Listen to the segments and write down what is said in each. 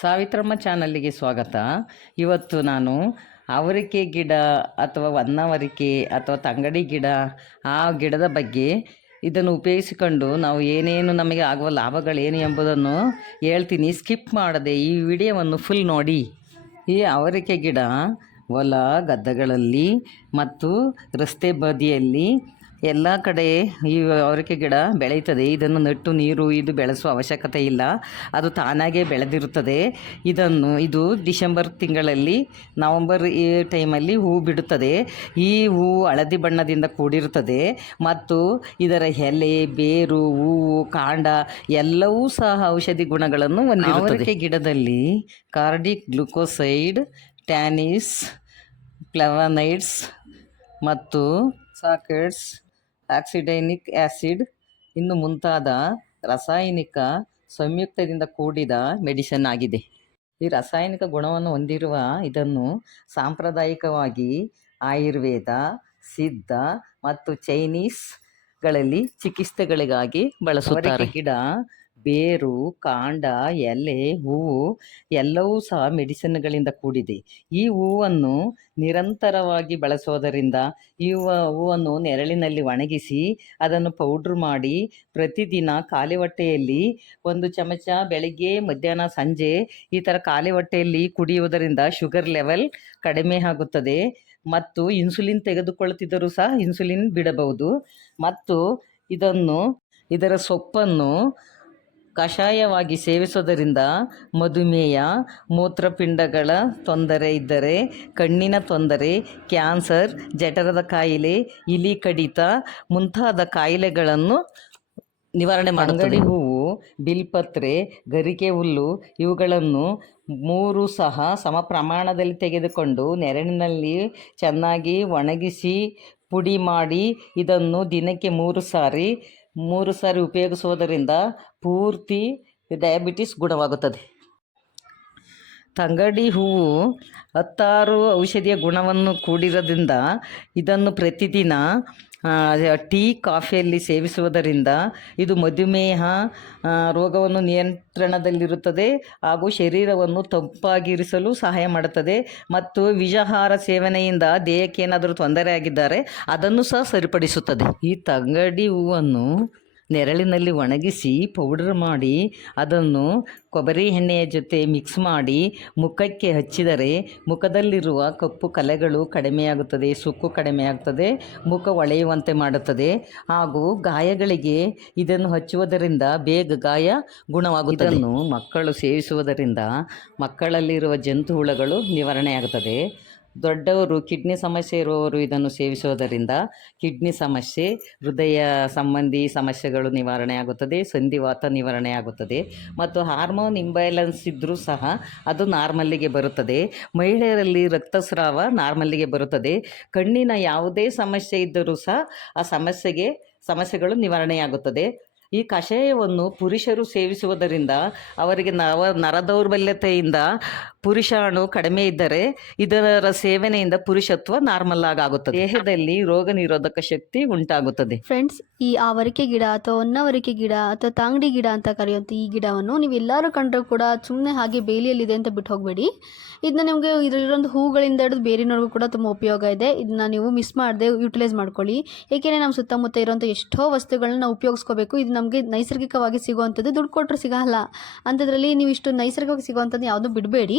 ಸಾವಿತ್ರಮ್ಮ ಚಾನಲ್ಲಿಗೆ ಸ್ವಾಗತ. ಇವತ್ತು ನಾನು ಅವರಿಕೆ ಗಿಡ ಅಥವಾ ವನ್ನವರಿಕೆ ಅಥವಾ ತಂಗಡಿ ಗಿಡ ಆ ಗಿಡದ ಬಗ್ಗೆ ಇದನ್ನು ಉಪಯೋಗಿಸಿಕೊಂಡು ನಾವು ಏನೇನು ನಮಗೆ ಆಗುವ ಲಾಭಗಳೇನು ಎಂಬುದನ್ನು ಹೇಳ್ತೀನಿ. ಸ್ಕಿಪ್ ಮಾಡದೆ ಈ ವಿಡಿಯೋವನ್ನು ಫುಲ್ ನೋಡಿ. ಈ ಅವರಿಕೆ ಗಿಡ ಹೊಲ, ಗದ್ದೆಗಳಲ್ಲಿ ಮತ್ತು ರಸ್ತೆ ಬದಿಯಲ್ಲಿ ಎಲ್ಲ ಕಡೆ ಈ ಅವರಿಕೆ ಗಿಡ ಬೆಳೀತದೆ. ಇದನ್ನು ನೆಟ್ಟು ನೀರು ಇದು ಬೆಳೆಸುವ ಅವಶ್ಯಕತೆ ಇಲ್ಲ. ಅದು ತಾನಾಗೇ ಬೆಳೆದಿರುತ್ತದೆ. ಇದನ್ನು, ಇದು ಡಿಸೆಂಬರ್ ತಿಂಗಳಲ್ಲಿ ನವಂಬರ್ ಈ ಟೈಮಲ್ಲಿ ಹೂ ಬಿಡುತ್ತದೆ. ಈ ಹೂ ಹಳದಿ ಬಣ್ಣದಿಂದ ಕೂಡಿರುತ್ತದೆ. ಮತ್ತು ಇದರ ಎಲೆ, ಬೇರು, ಹೂವು, ಕಾಂಡ ಎಲ್ಲವೂ ಸಹ ಔಷಧಿ ಗುಣಗಳನ್ನು ಹೊಂದಿರುತ್ತದೆ. ಗಿಡದಲ್ಲಿ ಕಾರ್ಡಿಕ್ ಗ್ಲುಕೋಸೈಡ್, ಟ್ಯಾನಿಸ್ ಫ್ಲವನೈಡ್ಸ್ ಮತ್ತು ಸಾಕೆಟ್ಸ್ ಆಕ್ಸಿಡೈನಿಕ್ ಆ್ಯಸಿಡ್ ಇನ್ನು ಮುಂತಾದ ರಾಸಾಯನಿಕ ಸಂಯುಕ್ತದಿಂದ ಕೂಡಿದ ಮೆಡಿಸನ್ ಆಗಿದೆ. ಈ ರಾಸಾಯನಿಕ ಗುಣವನ್ನು ಹೊಂದಿರುವ ಇದನ್ನು ಸಾಂಪ್ರದಾಯಿಕವಾಗಿ ಆಯುರ್ವೇದ, ಸಿದ್ಧ ಮತ್ತು ಚೈನೀಸ್ಗಳಲ್ಲಿ ಚಿಕಿತ್ಸೆಗಳಿಗಾಗಿ ಬಳಸುತ್ತಾರೆ. ಗಿಡ ಬೇರು, ಕಾಂಡ, ಎಲೆ, ಹೂವು ಎಲ್ಲವೂ ಸಹ ಮೆಡಿಸಿನ್ಗಳಿಂದ ಕೂಡಿದೆ. ಈ ಹೂವನ್ನು ನಿರಂತರವಾಗಿ ಬಳಸೋದರಿಂದ ಈ ಹೂವನ್ನು ನೆರಳಿನಲ್ಲಿ ಒಣಗಿಸಿ ಅದನ್ನು ಪೌಡ್ರ್ ಮಾಡಿ ಪ್ರತಿದಿನ ಖಾಲಿ ಹೊಟ್ಟೆಯಲ್ಲಿ ಒಂದು ಚಮಚ ಬೆಳಿಗ್ಗೆ, ಮಧ್ಯಾಹ್ನ, ಸಂಜೆ ಈ ಥರ ಖಾಲಿ ಹೊಟ್ಟೆಯಲ್ಲಿ ಕುಡಿಯುವುದರಿಂದ ಶುಗರ್ ಲೆವೆಲ್ ಕಡಿಮೆ ಆಗುತ್ತದೆ ಮತ್ತು ಇನ್ಸುಲಿನ್ ತೆಗೆದುಕೊಳ್ಳುತ್ತಿದ್ದರೂ ಸಹ ಇನ್ಸುಲಿನ್ ಬಿಡಬಹುದು. ಮತ್ತು ಇದನ್ನು, ಇದರ ಸೊಪ್ಪನ್ನು ಕಷಾಯವಾಗಿ ಸೇವಿಸೋದರಿಂದ ಮಧುಮೇಹ, ಮೂತ್ರಪಿಂಡಗಳ ತೊಂದರೆ ಇದ್ದರೆ, ಕಣ್ಣಿನ ತೊಂದರೆ, ಕ್ಯಾನ್ಸರ್, ಜಠರದ ಕಾಯಿಲೆ, ಇಲಿ ಕಡಿತ ಮುಂತಾದ ಕಾಯಿಲೆಗಳನ್ನು ನಿವಾರಣೆ ಮಾಡುತ್ತದೆ ಹೂವು, ಬಿಲ್ಪತ್ರೆ, ಗರಿಕೆ ಹುಲ್ಲು ಇವುಗಳನ್ನು ಮೂರು ಸಹ ಸಮ ಪ್ರಮಾಣದಲ್ಲಿ ತೆಗೆದುಕೊಂಡು ನೆರಳಿನಲ್ಲಿ ಚೆನ್ನಾಗಿ ಒಣಗಿಸಿ ಪುಡಿ ಮಾಡಿ ಇದನ್ನು ದಿನಕ್ಕೆ ಮೂರು ಸಾರಿ ಮೂರು ಸಾರಿ ಉಪಯೋಗಿಸುವುದರಿಂದ ಪೂರ್ತಿ ಡಯಾಬಿಟಿಸ್ ಗುಣವಾಗುತ್ತದೆ ತಂಗಡಿ ಹೂವು ಹತ್ತಾರು ಔಷಧಿಯ ಗುಣವನ್ನು ಕೂಡಿರೋದ್ರಿಂದ ಇದನ್ನು ಪ್ರತಿದಿನ ಟೀ, ಕಾಫಿಯಲ್ಲಿ ಸೇವಿಸುವುದರಿಂದ ಇದು ಮಧುಮೇಹ ರೋಗವನ್ನು ನಿಯಂತ್ರಣದಲ್ಲಿರುತ್ತದೆ ಹಾಗೂ ಶರೀರವನ್ನು ತಂಪಾಗಿರಿಸಲು ಸಹಾಯ ಮಾಡುತ್ತದೆ ಮತ್ತು ವಿಷಾಹಾರ ಸೇವನೆಯಿಂದ ದೇಹಕ್ಕೆ ಏನಾದರೂ ತೊಂದರೆ ಆಗಿದ್ದಾರೆ ಅದನ್ನು ಸಹ ಸರಿಪಡಿಸುತ್ತದೆ. ಈ ತಂಗಡಿ ಹೂವನ್ನು ನೆರಳಿನಲ್ಲಿ ಒಣಗಿಸಿ ಪೌಡರ್ ಮಾಡಿ ಅದನ್ನು ಕೊಬ್ಬರಿ ಎಣ್ಣೆಯ ಜೊತೆ ಮಿಕ್ಸ್ ಮಾಡಿ ಮುಖಕ್ಕೆ ಹಚ್ಚಿದರೆ ಮುಖದಲ್ಲಿರುವ ಕಪ್ಪು ಕಲೆಗಳು ಕಡಿಮೆಯಾಗುತ್ತದೆ, ಸುಕ್ಕು ಕಡಿಮೆಯಾಗುತ್ತದೆ, ಮುಖ ಒಳೆಯುವಂತೆ ಮಾಡುತ್ತದೆ ಹಾಗೂ ಗಾಯಗಳಿಗೆ ಇದನ್ನು ಹಚ್ಚುವುದರಿಂದ ಬೇಗ ಗಾಯ ಗುಣವಾಗುತ್ತದೆ. ಇದನ್ನು ಮಕ್ಕಳು ಸೇವಿಸುವುದರಿಂದ ಮಕ್ಕಳಲ್ಲಿರುವ ಜಂತು ಹುಳಗಳು ನಿವಾರಣೆಯಾಗುತ್ತದೆ. ದೊಡ್ಡವರು, ಕಿಡ್ನಿ ಸಮಸ್ಯೆ ಇರುವವರು ಇದನ್ನು ಸೇವಿಸುವುದರಿಂದ ಕಿಡ್ನಿ ಸಮಸ್ಯೆ, ಹೃದಯ ಸಂಬಂಧಿ ಸಮಸ್ಯೆಗಳು ನಿವಾರಣೆ ಆಗುತ್ತದೆ, ಸಂಧಿವಾತ ನಿವಾರಣೆ ಆಗುತ್ತದೆ ಮತ್ತು ಹಾರ್ಮೋನ್ ಇಂಬ್ಯಾಲೆನ್ಸ್ ಇದ್ದರೂ ಸಹ ಅದು ನಾರ್ಮಲ್ಲಿಗೆ ಬರುತ್ತದೆ. ಮಹಿಳೆಯರಲ್ಲಿ ರಕ್ತಸ್ರಾವ ನಾರ್ಮಲ್ಲಿಗೆ ಬರುತ್ತದೆ. ಕಣ್ಣಿನ ಯಾವುದೇ ಸಮಸ್ಯೆ ಇದ್ದರೂ ಸಹ ಆ ಸಮಸ್ಯೆಗೆ, ಸಮಸ್ಯೆಗಳು ನಿವಾರಣೆಯಾಗುತ್ತದೆ. ಈ ಕಷಾಯವನ್ನು ಪುರುಷರು ಸೇವಿಸುವುದರಿಂದ ಅವರಿಗೆ ನವ ನರದೌರ್ಬಲ್ಯತೆಯಿಂದ ಪುರುಷಾಣು ಕಡಿಮೆ ಇದ್ದರೆ ಇದರ ಸೇವನೆಯಿಂದ ಪುರುಷತ್ವ ನಾರ್ಮಲ್ ಆಗಿ ಆಗುತ್ತದೆ ದೇಹದಲ್ಲಿ ರೋಗ ನಿರೋಧಕ ಶಕ್ತಿ ಉಂಟಾಗುತ್ತದೆ. ಫ್ರೆಂಡ್ಸ್ ಈ ಆವರಿಕೆ ಗಿಡ ಅಥವಾ ಒನ್ನವರಿಕೆ ಗಿಡ ಅಥವಾ ತಾಂಗಡಿ ಗಿಡ ಅಂತ ಕರೆಯುವಂಥ ಈ ಗಿಡವನ್ನು ನೀವೆಲ್ಲರೂ ಕಂಡರೂ ಕೂಡ ಸುಮ್ಮನೆ ಹಾಗೆ ಬೇಲಿಯಲ್ಲಿದೆ ಅಂತ ಬಿಟ್ಟು ಹೋಗಬೇಡಿ. ಇದನ್ನ ನಿಮಗೆ ಇದರಲ್ಲಿರೋಂಥ ಹೂಗಳಿಂದ ಹಿಡಿದು ಬೇರಿನವರೆಗೂ ಕೂಡ ತುಂಬ ಉಪಯೋಗ ಇದೆ. ಇದನ್ನ ನೀವು ಮಿಸ್ ಮಾಡದೆ ಯೂಟಿಲೈಸ್ ಮಾಡ್ಕೊಳ್ಳಿ. ಏಕೆಂದರೆ ನಮ್ಮ ಸುತ್ತಮುತ್ತ ಇರುವಂಥ ಎಷ್ಟೋ ವಸ್ತುಗಳನ್ನ ನಾವು ಉಪಯೋಗಿಸ್ಕೋಬೇಕು. ಇದು ನಮಗೆ ನೈಸರ್ಗಿಕವಾಗಿ ಸಿಗುವಂಥದ್ದು ದುಡ್ಡು ಕೊಟ್ಟರು ಸಿಗಲ್ಲ. ಅಂಥದ್ರಲ್ಲಿ ನೀವು ಇಷ್ಟು ನೈಸರ್ಗಿಕವಾಗಿ ಸಿಗುವಂಥದ್ದು ಯಾವುದೂ ಬಿಡಬೇಡಿ.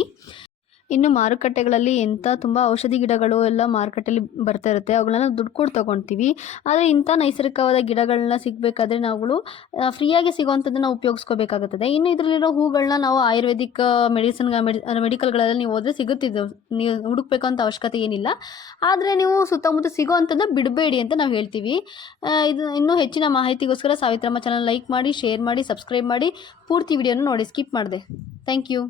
ಇನ್ನು ಮಾರುಕಟ್ಟೆಗಳಲ್ಲಿ ಎಂಥ ತುಂಬ ಔಷಧಿ ಗಿಡಗಳು ಎಲ್ಲ ಮಾರುಕಟ್ಟೆಯಲ್ಲಿ ಬರ್ತಾ ಇರುತ್ತೆ, ಅವುಗಳನ್ನ ದುಡ್ಡು ಕೊಟ್ಟು ತೊಗೊಳ್ತೀವಿ ಆದರೆ ಇಂಥ ನೈಸರ್ಗಿಕವಾದ ಗಿಡಗಳನ್ನ ಸಿಗಬೇಕಾದ್ರೆ ನಾವುಗಳು ಫ್ರೀಯಾಗಿ ಸಿಗುವಂಥದ್ದನ್ನ ಉಪಯೋಗಿಸ್ಕೋಬೇಕಾಗುತ್ತದೆ. ಇನ್ನು ಇದರಲ್ಲಿರೋ ಹೂಗಳನ್ನ ನಾವು ಆಯುರ್ವೇದಿಕ್ ಮೆಡಿಸಿನ್ ಮೆಡಿ ಮೆಡಿಕಲ್ಗಳಲ್ಲಿ ನೀವು ಹೋದರೆ ಸಿಗುತ್ತಿದ್ದು ನೀವು ಹುಡುಕ್ಬೇಕು ಅಂತ ಅವಶ್ಯಕತೆ ಏನಿಲ್ಲ. ಆದರೆ ನೀವು ಸುತ್ತಮುತ್ತ ಸಿಗೋವಂಥದ್ದು ಬಿಡಬೇಡಿ ಅಂತ ನಾವು ಹೇಳ್ತೀವಿ. ಇದು ಇನ್ನೂ ಹೆಚ್ಚಿನ ಮಾಹಿತಿಗೋಸ್ಕರ ಸಾವಿತ್ರಮ್ಮ ಚಾನಲ್ ಲೈಕ್ ಮಾಡಿ, ಶೇರ್ ಮಾಡಿ, ಸಬ್ಸ್ಕ್ರೈಬ್ ಮಾಡಿ. ಪೂರ್ತಿ ವಿಡಿಯೋನ ನೋಡಿ, ಸ್ಕಿಪ್ ಮಾಡಿದೆ. Thank you.